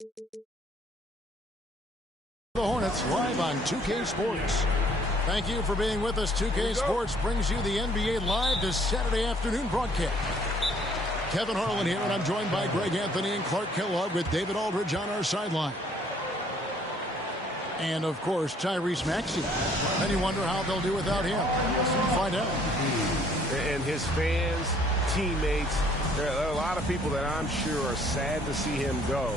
The Hornets live on 2K Sports. Thank you for being with us. 2K Sports brings you the NBA Live this Saturday afternoon broadcast. Kevin Harlan here, and I'm joined by Greg Anthony and Clark Kellogg with David Aldridge on our sideline. And, of course, Tyrese Maxey. And you wonder how they'll do without him. Find out. And his fans, teammates, there are a lot of people that I'm sure are sad to see him go,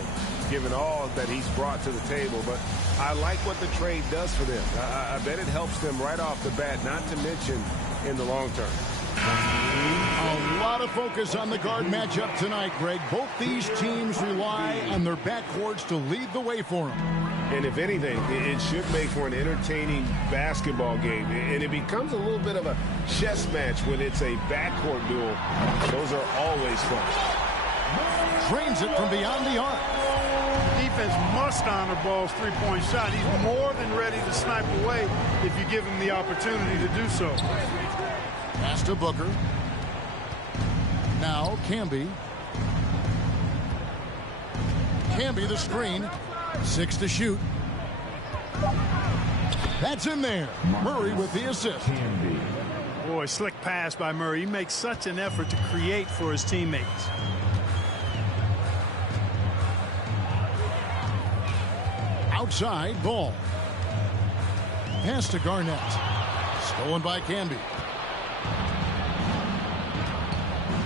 given all that he's brought to the table. But I like what the trade does for them. I bet it helps them right off the bat, not to mention in the long term. A lot of focus on the guard matchup tonight, Greg. Both these teams rely on their backcourts to lead the way for them. And if anything, it should make for an entertaining basketball game. And it becomes a little bit of a chess match when it's a backcourt duel. Those are always fun. Drains it from beyond the arc. Defense must honor Ball's three-point shot. He's more than ready to snipe away if you give him the opportunity to do so. Pass to Booker. Now Camby. Camby the screen. 6 to shoot. That's in there. Murray with the assist. Boy, slick pass by Murray. He makes such an effort to create for his teammates. Outside, Ball. Pass to Garnett. Stolen by Camby.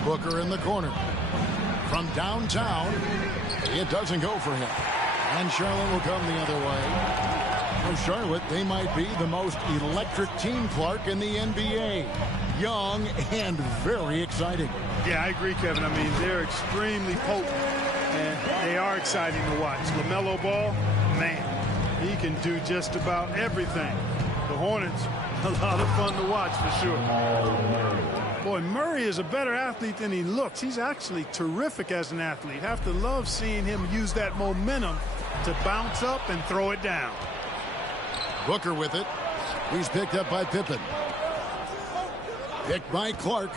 Booker in the corner. From downtown, it doesn't go for him. And Charlotte will come the other way. For Charlotte, they might be the most electric team, Clark, in the NBA. Young and very exciting. Yeah, I agree, Kevin. I mean, they're extremely potent, and they are exciting to watch. LaMelo Ball, man, he can do just about everything. The Hornets, a lot of fun to watch for sure. Boy, Murray is a better athlete than he looks. He's actually terrific as an athlete. Have to love seeing him use that momentum to bounce up and throw it down. Booker with it. He's picked up by Pippen. Picked by Clark.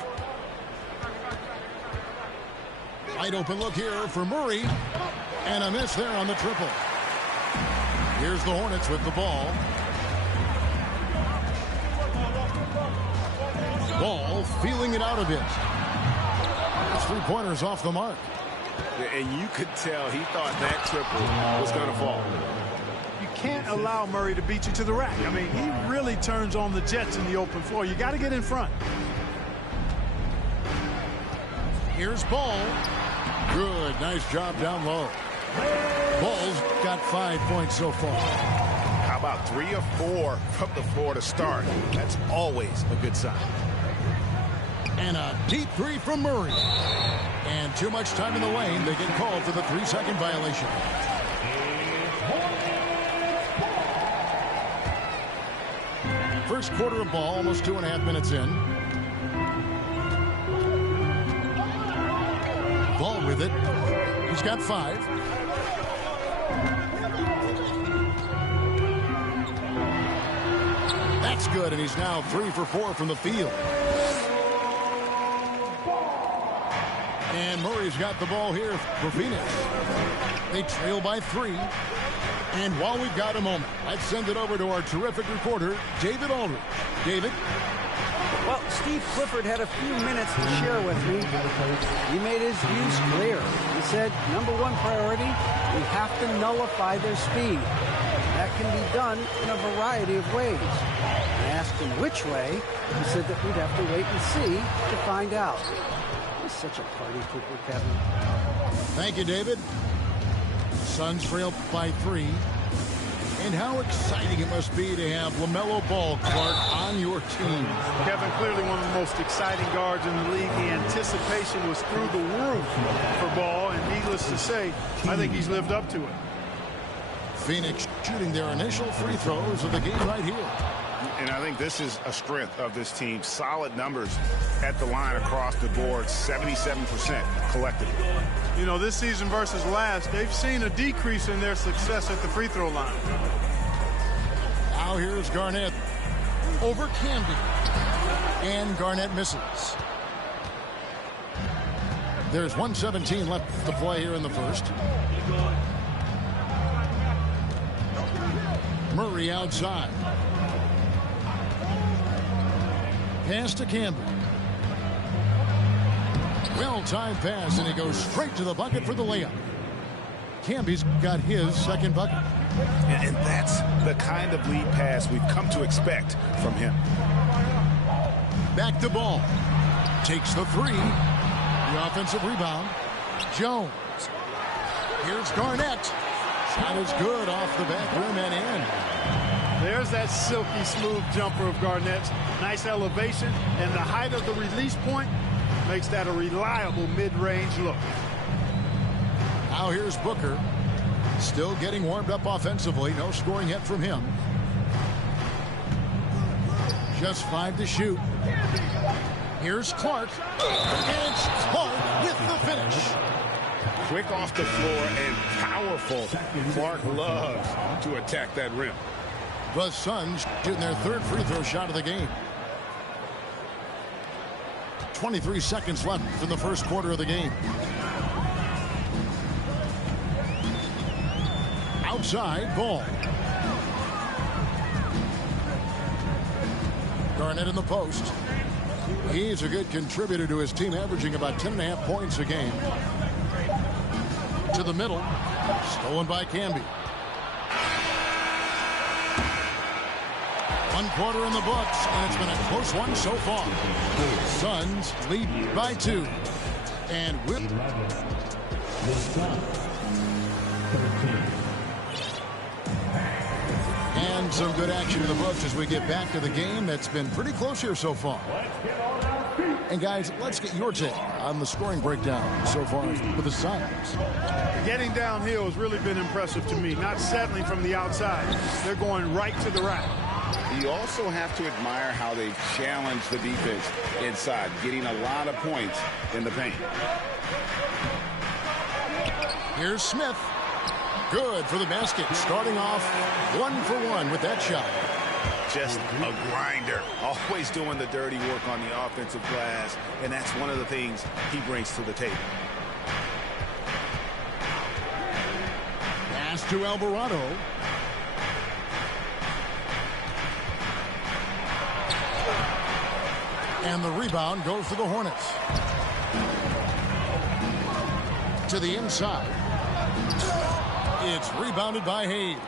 Wide open look here for Murray. And a miss there on the triple. Here's the Hornets with the ball. Ball feeling it out a bit. His three-pointers off the mark. And you could tell he thought that triple was going to fall. You can't allow Murray to beat you to the rack. I mean, he really turns on the Jets in the open floor. You got to get in front. Here's Ball. Good. Nice job down low. Ball's got 5 points so far. How about 3 or 4 from the floor to start? That's always a good sign. And a deep three from Murray. And too much time in the lane. They get called for the 3-second violation. First quarter of ball, almost 2.5 minutes in. Ball with it. He's got 5. That's good, and he's now 3 for 4 from the field. And Murray's got the ball here for Phoenix. They trail by 3. And while we've got a moment, let's send it over to our terrific reporter, David Aldridge. David? Well, Steve Clifford had a few minutes to share with me. He made his views clear. He said, #1 priority, we have to nullify their speed. That can be done in a variety of ways. I asked him which way. He said that we'd have to wait and see to find out. He's such a party pooper, Kevin. Thank you, David. Suns trail by 3. And how exciting it must be to have LaMelo Ball, Clark, on your team. Kevin, clearly one of the most exciting guards in the league. The anticipation was through the roof for Ball, and needless to say, I think he's lived up to it. Phoenix shooting their initial free throws of the game right here. And I think this is a strength of this team. Solid numbers at the line across the board, 77% collectively. You know, this season versus last, they've seen a decrease in their success at the free throw line. Now here's Garnett over Camby. And Garnett misses. There's 1:17 left to play here in the first. Murray outside. Pass to Campbell. Well-timed pass, and he goes straight to the bucket for the layup. Camby's got his second bucket. And that's the kind of lead pass we've come to expect from him. Back to Ball. Takes the three. The offensive rebound. Jones. Here's Garnett. Shot is good off the back rim and in. There's that silky smooth jumper of Garnett's. Nice elevation, and the height of the release point makes that a reliable mid-range look. Now here's Booker. Still getting warmed up offensively. No scoring yet from him. Just 5 to shoot. Here's Clark. And it's Clark with the finish. Quick off the floor and powerful. Clark loves to attack that rim. The Suns shooting their third free throw shot of the game. 23 seconds left in the first quarter of the game. Outside, Ball. Garnett in the post. He's a good contributor to his team, averaging about 10.5 points a game. To the middle. Stolen by Camby. 1 quarter in the books, and it's been a close one so far. Suns lead by 2. And with The Suns, 13. And some good action in the books as we get back to the game that's been pretty close here so far. And guys, let's get your take on the scoring breakdown so far for the Suns. Getting downhill has really been impressive to me. Not settling from the outside. They're going right to the rack. You also have to admire how they've challenged the defense inside, getting a lot of points in the paint. Here's Smith. Good for the basket. Starting off 1 for 1 with that shot. Just a grinder. Always doing the dirty work on the offensive glass, and that's one of the things he brings to the table. Pass to Alvarado. And the rebound goes to the Hornets. To the inside. It's rebounded by Hayes.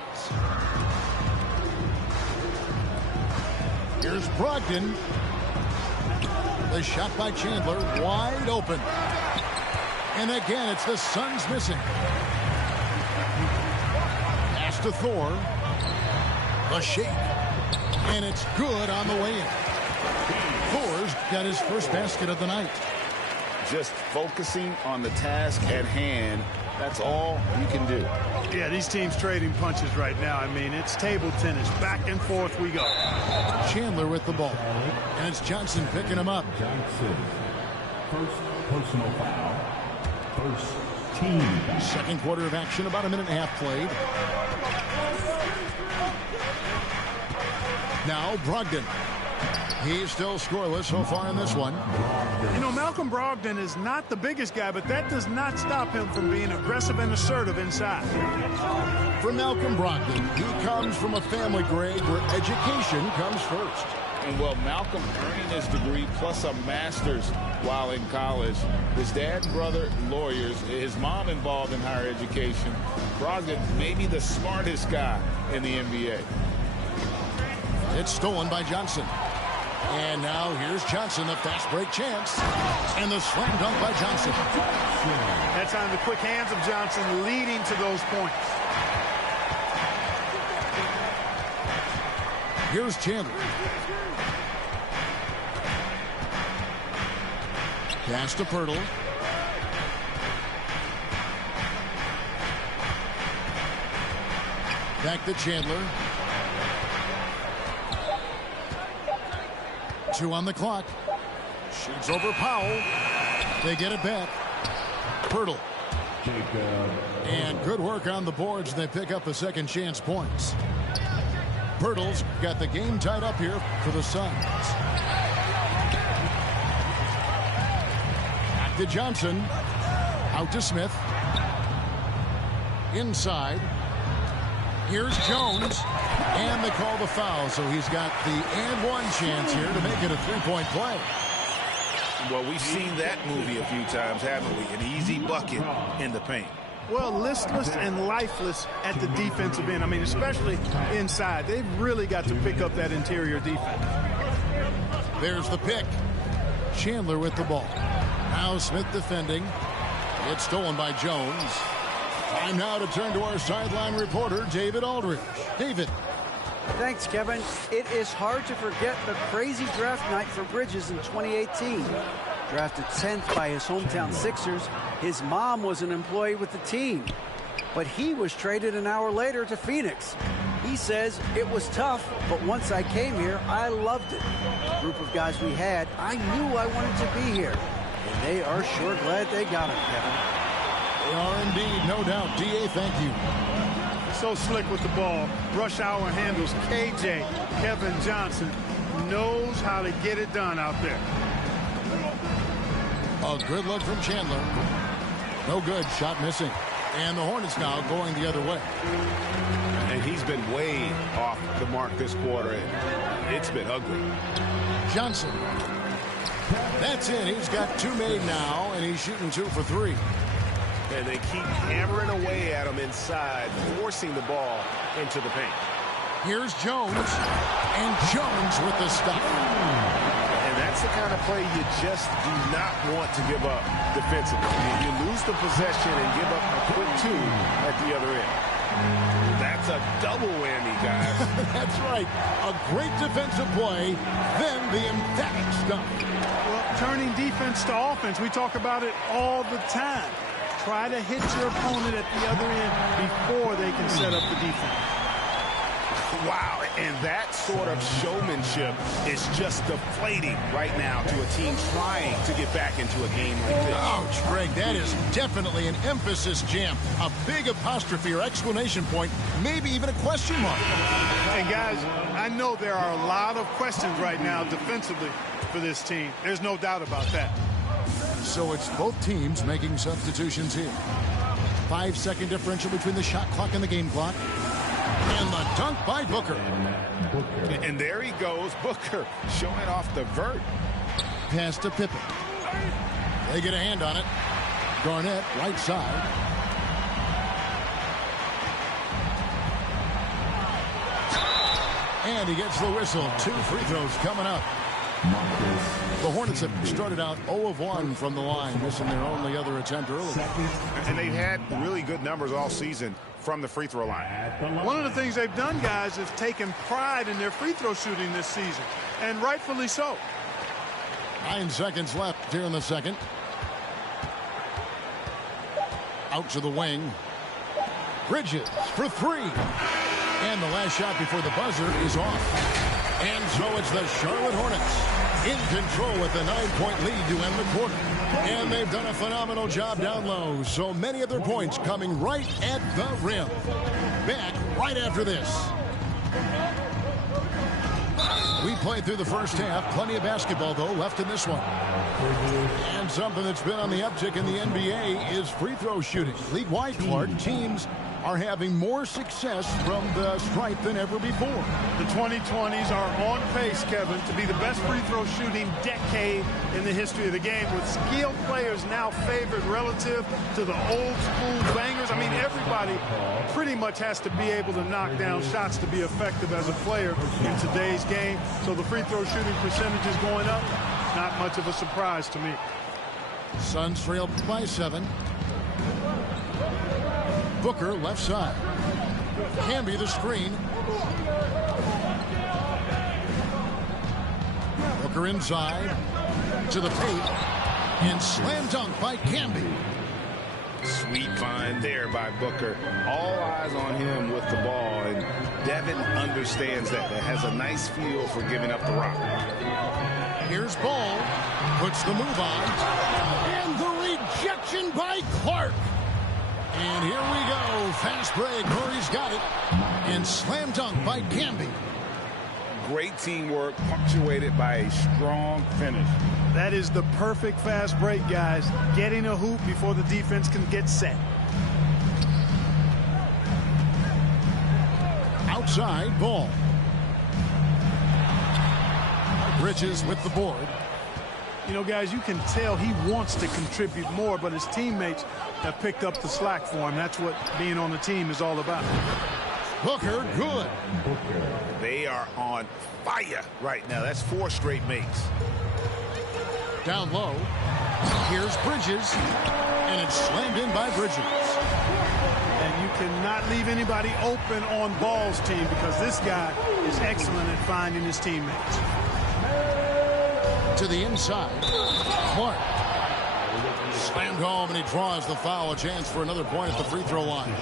Here's Brogdon. The shot by Chandler, wide open. And again, it's the Suns missing. Pass to Thor. The shake. And it's good on the way in. Thor's got his first basket of the night. Just focusing on the task at hand, that's all you can do. Yeah, these teams trading punches right now. I mean, it's table tennis. Back and forth we go. Chandler with the ball. And it's Johnson picking him up. Johnson, first personal foul, first team foul. Second quarter of action, about a minute and a half played. Now Brogdon. He's still scoreless so far in this one. You know, Malcolm Brogdon is not the biggest guy, but that does not stop him from being aggressive and assertive inside. For Malcolm Brogdon, he comes from a family, Greg, where education comes first. And well, Malcolm earning his degree plus a master's while in college. His dad and brother, lawyers. His mom involved in higher education. Brogdon, maybe the smartest guy in the NBA. It's stolen by Johnson. And now here's Johnson, the fast break chance. And the slam dunk by Johnson. That time the quick hands of Johnson leading to those points. Here's Chandler. Pass to Pirtle. Back to Chandler. 2 on the clock. Shoots over Powell. They get it back. Pirtle. And good work on the boards. They pick up the second chance points. Pirtle's got the game tied up here for the Suns. Back to Johnson. Out to Smith. Inside. Here's Jones, and they call the foul, so he's got the and one chance here to make it a three-point play. Well, we've seen that movie a few times, haven't we? An easy bucket in the paint. Well, listless and lifeless at the defensive end. I mean, especially inside. They've really got to pick up that interior defense. There's the pick. Chandler with the ball. Now Smith defending. It's stolen by Jones. Time now to turn to our sideline reporter, David Aldridge. David. Thanks, Kevin. It is hard to forget the crazy draft night for Bridges in 2018. Drafted 10th by his hometown Sixers, his mom was an employee with the team. But he was traded an hour later to Phoenix. He says it was tough, but once I came here, I loved it. The group of guys we had, I knew I wanted to be here. And they are sure glad they got him, Kevin. They are indeed, no doubt. D.A., thank you. So slick with the ball. Rush hour handles. KJ, Kevin Johnson, knows how to get it done out there. A good look from Chandler. No good. Shot missing. And the Hornets now going the other way. And he's been way off the mark this quarter. And it's been ugly. Johnson. That's in. He's got two made now, and he's shooting 2 for 3. And they keep hammering away at him inside, forcing the ball into the paint. Here's Jones. And Jones with the stop. And that's the kind of play you just do not want to give up defensively. You lose the possession and give up a quick 2 at the other end. That's a double whammy, guys. That's right. A great defensive play, then the emphatic stuff. Well, turning defense to offense, we talk about it all the time. Try to hit your opponent at the other end before they can set up the defense. Wow, and that sort of showmanship is just deflating right now to a team trying to get back into a game like this. Ouch, Greg, that is definitely an emphasis jam. A big apostrophe or exclamation point, maybe even a question mark. And guys, I know there are a lot of questions right now defensively for this team. There's no doubt about that. So it's both teams making substitutions here. 5-second differential between the shot clock and the game clock. And the dunk by Booker. And there he goes, Booker, showing off the vert. Pass to Pippen. They get a hand on it. Garnett, right side. And he gets the whistle. 2 free throws coming up. The Hornets have started out 0 of 1 from the line, missing their only other attempt early. And they've had really good numbers all season from the free throw line. One of the things they've done, guys, is taken pride in their free throw shooting this season, and rightfully so. 9 seconds left here in the second. Out to the wing. Bridges for 3. And the last shot before the buzzer is off. And so it's the Charlotte Hornets in control with a 9-point lead to end the quarter. And they've done a phenomenal job down low. So many of their points coming right at the rim. Back right after this. We played through the first half. Plenty of basketball, though, left in this one. And something that's been on the uptick in the NBA is free throw shooting. League-wide, Clark, teams are having more success from the stripe than ever before. The 2020s are on pace, Kevin, to be the best free throw shooting decade in the history of the game, with skilled players now favored relative to the old school bangers. I mean, everybody pretty much has to be able to knock down shots to be effective as a player in today's game. So the free throw shooting percentage is going up. Not much of a surprise to me. Suns trail by 7. Booker left side. Camby the screen. Booker inside to the paint, and slam dunk by Camby. Sweet find there by Booker. All eyes on him with the ball, and Devin understands that. That has a nice feel for giving up the rock. Here's Ball, puts the move on, and the rejection by Clark. And here we go. Fast break. Murray's got it. And slam dunk by Camby. Great teamwork, punctuated by a strong finish. That is the perfect fast break, guys. Getting a hoop before the defense can get set. outside, Ball. Bridges with the board. You know, guys, you can tell he wants to contribute more, but his teammates have picked up the slack for him. That's what being on the team is all about. Booker, good. They are on fire right now. That's 4 straight makes. Down low. Here's Bridges. And it's slammed in by Bridges. And you cannot leave anybody open on Ball's team because this guy is excellent at finding his teammates. To the inside. Clark. Slammed home, and he draws the foul. A chance for another point at the free throw line.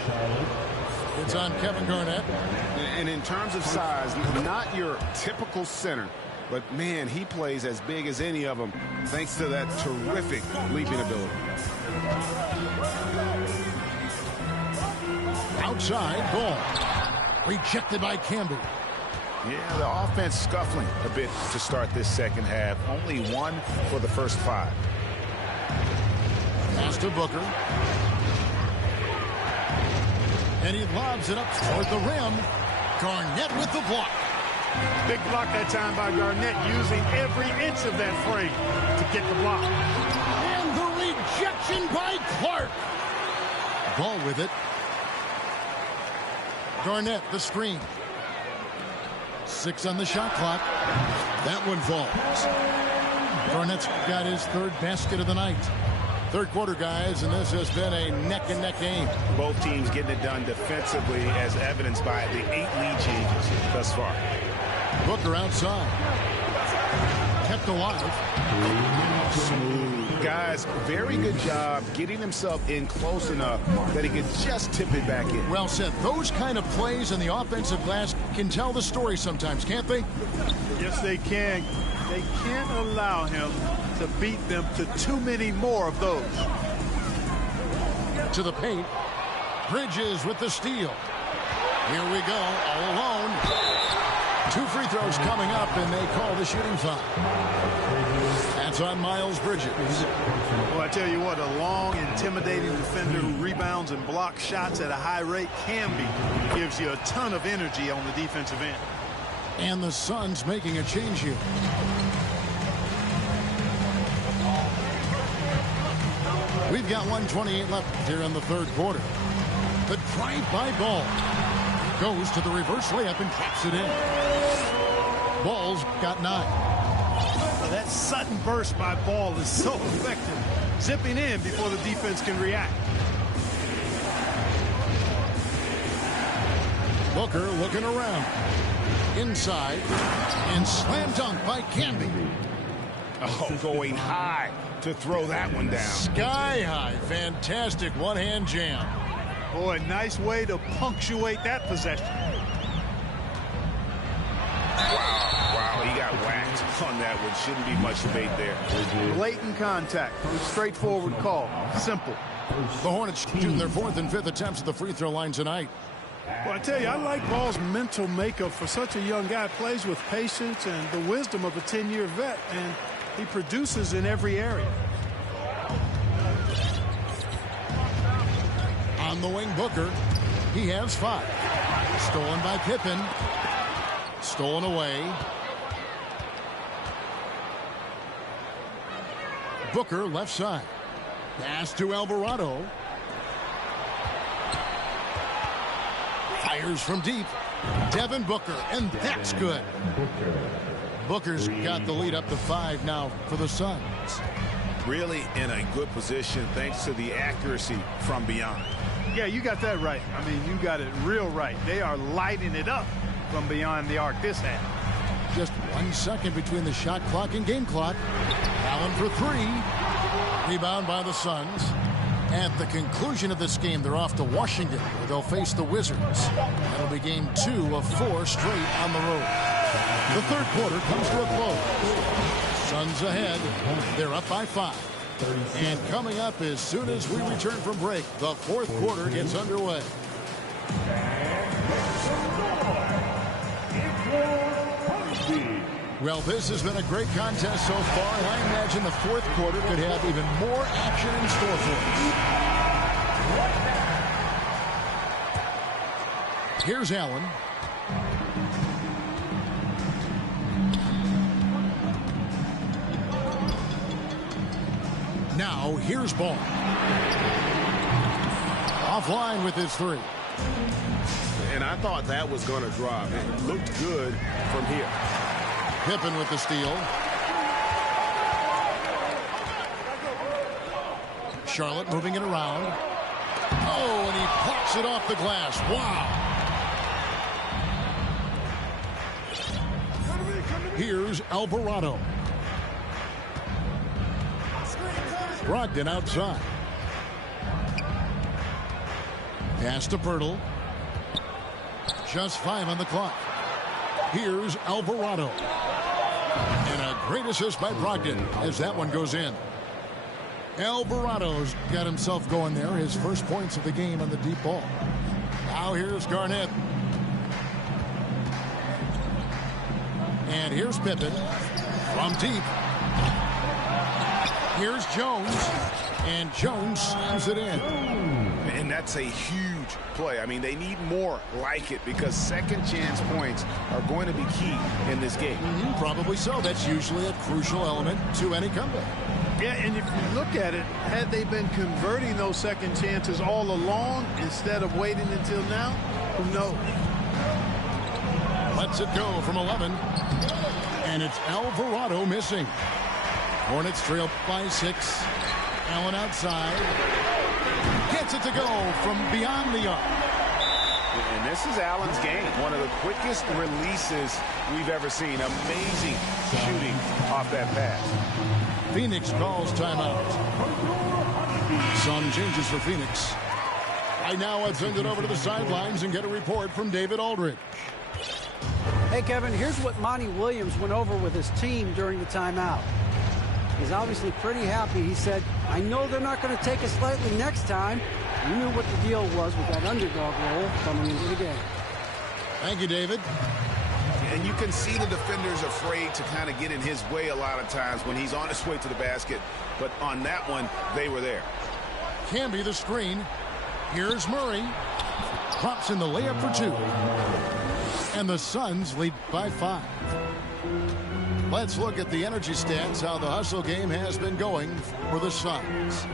It's on Kevin Garnett. And in terms of size, not your typical center, but man, he plays as big as any of them thanks to that terrific leaping ability. Outside, Ball. Rejected by Camby. Yeah, the offense scuffling a bit to start this second half. Only 1 for the first 5. Pass to Booker. And he lobs it up toward the rim. Garnett with the block. Big block that time by Garnett, using every inch of that frame to get the block. And the rejection by Clark. Ball with it. Garnett, the screen. 6 on the shot clock. That one falls. Garnett's got his 3rd basket of the night. Third quarter, guys, and this has been a neck-and-neck game. Both teams getting it done defensively, as evidenced by the 8 lead changes thus far. Booker outside. Kept alive. Smooth. Guys, very good job getting himself in close enough that he could just tip it back in. Well said. Those kind of plays in the offensive glass can tell the story sometimes, can't they? Yes, they can. They can't allow him to beat them to too many more of those. To the paint. Bridges with the steal. Here we go, all alone. 2 free throws coming up, and they call the shooting foul. That's on Miles Bridges. Well, I tell you what, a long, intimidating defender who rebounds and blocks shots at a high rate gives you a ton of energy on the defensive end. And the Suns making a change here. We've got 1:28 left here in the third quarter. The drive by Ball. Goes to the reverse layup and traps it in. Ball's got 9. Well, that sudden burst by Ball is so effective. Zipping in before the defense can react. Booker looking around. Inside. And slam dunk by Camby. Oh, going high to throw that one down. Sky high. Fantastic one-hand jam. Boy, nice way to punctuate that possession. Wow, he got whacked on that one. Shouldn't be much debate there. Blatant contact. Straightforward call. Simple. The Hornets shooting their 4th and 5th attempts at the free throw line tonight. Well, I tell you, I like Ball's mental makeup for such a young guy. Plays with patience and the wisdom of a 10-year vet, and he produces in every area. On the wing, Booker. He has 5. Stolen by Pippen. Stolen away. Booker left side. Pass to Alvarado. Fires from deep. Devin Booker, and that's good. Booker's got the lead up to 5 now for the Suns. Really in a good position thanks to the accuracy from beyond. Yeah, you got that right. I mean, you got it real right. They are lighting it up from beyond the arc this half. Just 1 second between the shot clock and game clock. Allen for 3. Rebound by the Suns. At the conclusion of this game, they're off to Washington, where they'll face the Wizards. That'll be game 2 of 4 straight on the road. The third quarter comes to a close. Suns ahead. They're up by 5. And coming up as soon as we return from break, the fourth quarter gets underway. Well, this has been a great contest so far, and I imagine the fourth quarter could have even more action in store for us. Here's Allen. Now here's Ball. Offline with his three. And I thought that was going to drop. It looked good from here. Pippen with the steal. Charlotte moving it around. Oh, and he pops it off the glass. Wow. Here's Alvarado. Brogdon outside. Pass to Pirtle. Just 5 on the clock. Here's Alvarado. And a great assist by Brogdon as that one goes in. Alvarado's got himself going there. His first points of the game on the deep ball. Now here's Garnett. And here's Pippen from deep. Here's Jones. And Jones slams it in. And that's a huge play. I mean, they need more like it because second chance points are going to be key in this game. Probably so. That's usually a crucial element to any comeback. Yeah, and if you look at it, had they been converting those second chances all along instead of waiting until now, who knows? Lets it go from 11. And it's Alvarado missing. Hornets trail by 6. Allen outside. Gets it to go from beyond the arc. And this is Allen's game. One of the quickest releases we've ever seen. Amazing shooting off that pass. Phoenix calls timeout. Sun changes for Phoenix. Right now, let's send it over to the sidelines and get a report from David Aldridge. Hey, Kevin, here's what Monty Williams went over with his team during the timeout. He's obviously pretty happy. He said, I know they're not going to take us lightly next time. You knew what the deal was with that underdog role coming into the game. Thank you, David. And you can see the defenders afraid to kind of get in his way a lot of times when he's on his way to the basket. But on that one, they were there. Camby the screen. Here's Murray. Drops in the layup for 2. And the Suns lead by 5. Let's look at the energy stats, how the hustle game has been going for the Suns.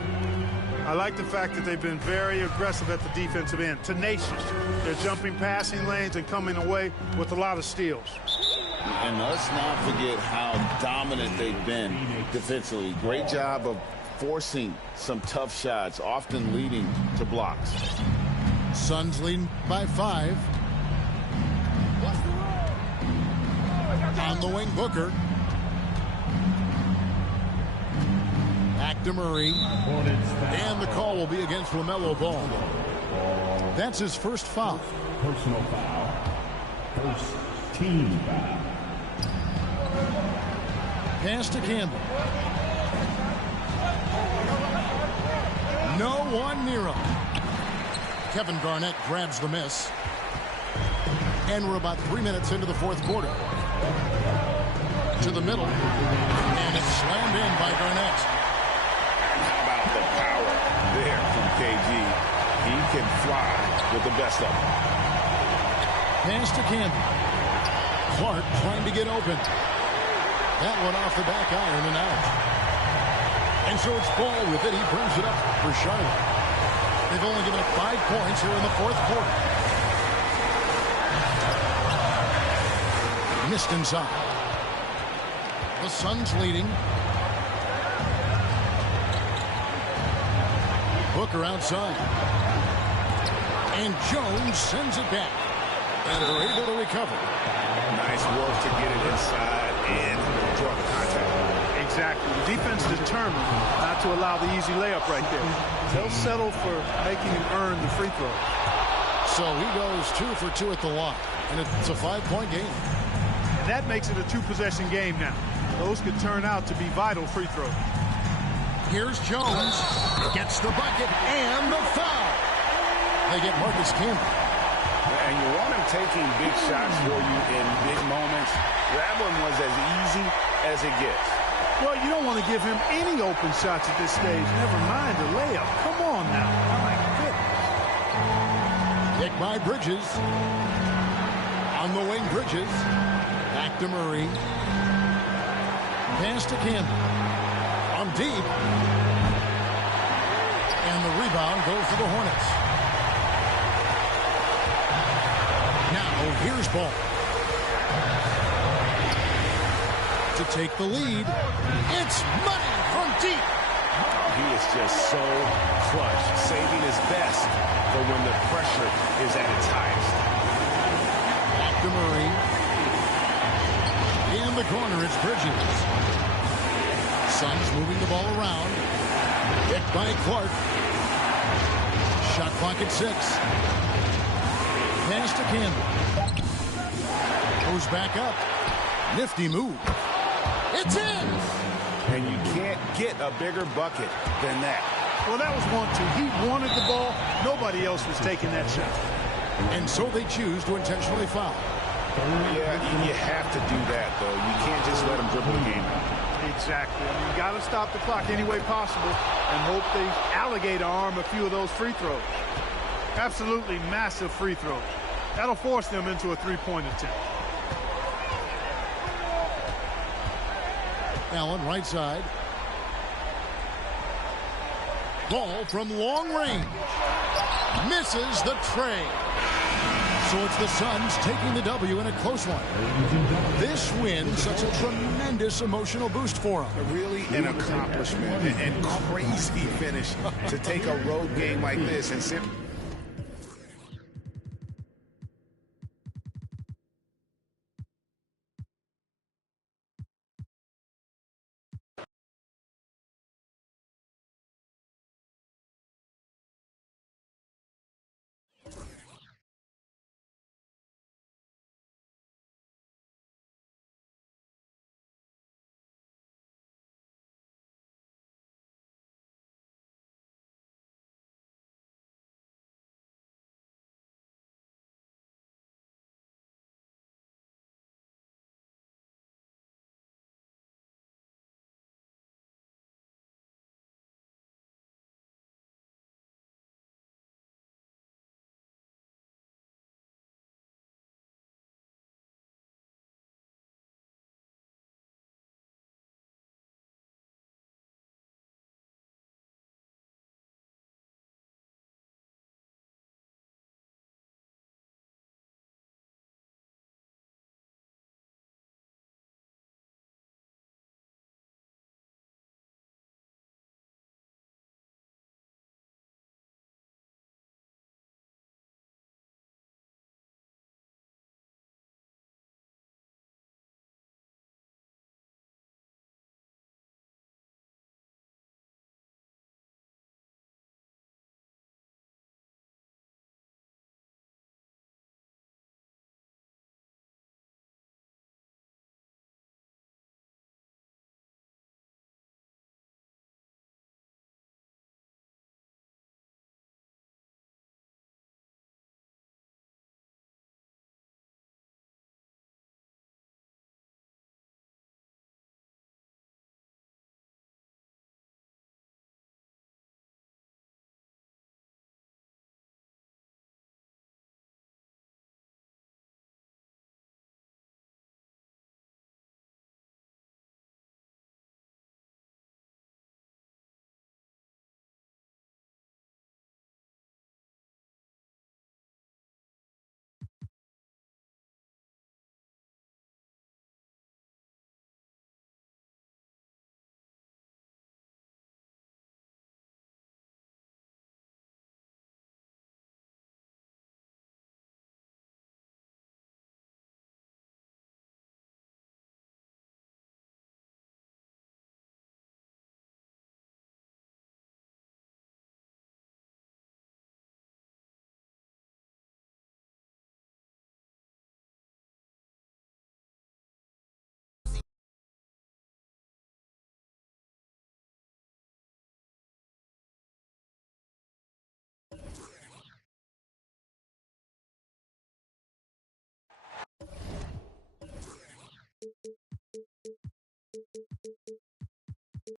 I like the fact that they've been very aggressive at the defensive end, tenacious. They're jumping passing lanes and coming away with a lot of steals. And let's not forget how dominant they've been defensively. Great job of forcing some tough shots, often leading to blocks. Suns leading by 5. On the wing, Booker. Back to Murray. And the call will be against LaMelo Ball. That's his first foul. Personal foul. First team foul. Pass to Campbell. No one near him. Kevin Garnett grabs the miss. And we're about 3 minutes into the fourth quarter. To the middle. And it's slammed in by Garnett. How about the power there from KG? He can fly with the best of them. Pass to Campbell. Clark trying to get open. That one off the back iron and out. And so it's Ball with it. He brings it up for Charlotte. They've only given up 5 points here in the fourth quarter. Missed inside. The Suns leading. Booker outside. And Jones sends it back. And they're able to recover. Nice work to get it inside and draw the contact. Exactly. The defense determined not to allow the easy layup right there. They'll settle for making him earn the free throw. So he goes 2 for 2 at the line. And it's a 5-point game. And that makes it a 2-possession game now. Those could turn out to be vital free throws. Here's Jones. Gets the bucket and the foul. They get Marcus Camby. And you want him taking big shots for you in big moments. That one was as easy as it gets. Well, you don't want to give him any open shots at this stage. Never mind a layup. Come on now. My goodness. Picked by Bridges. On the wing, Bridges. Back to Murray. Pass to Campbell. On deep. the rebound goes to the Hornets. Now here's Ball. To take the lead, it's money from deep. He is just so clutch, saving his best for when the pressure is at its highest. Off to Murray. In the corner, it's Bridges. Suns moving the ball around. Hit by Clark. Shot clock at 6. Pass to Campbell. Goes back up. Nifty move. It's in! And you can't get a bigger bucket than that. Well, that was 1-2. He wanted the ball. Nobody else was taking that shot. And so they choose to intentionally foul. Yeah, you have to do that, though. You can't just let them dribble the game out. Exactly. I mean, you got to stop the clock any way possible and hope they alligator arm a few of those free throws. Absolutely massive free throws. That'll force them into a three-point attempt. Allen, right side. Ball from long range. Misses the tray. So it's the Suns taking the W in a close one. This win sets a tremendous emotional boost for them. Really an accomplishment and crazy finish to take a road game like this and sit.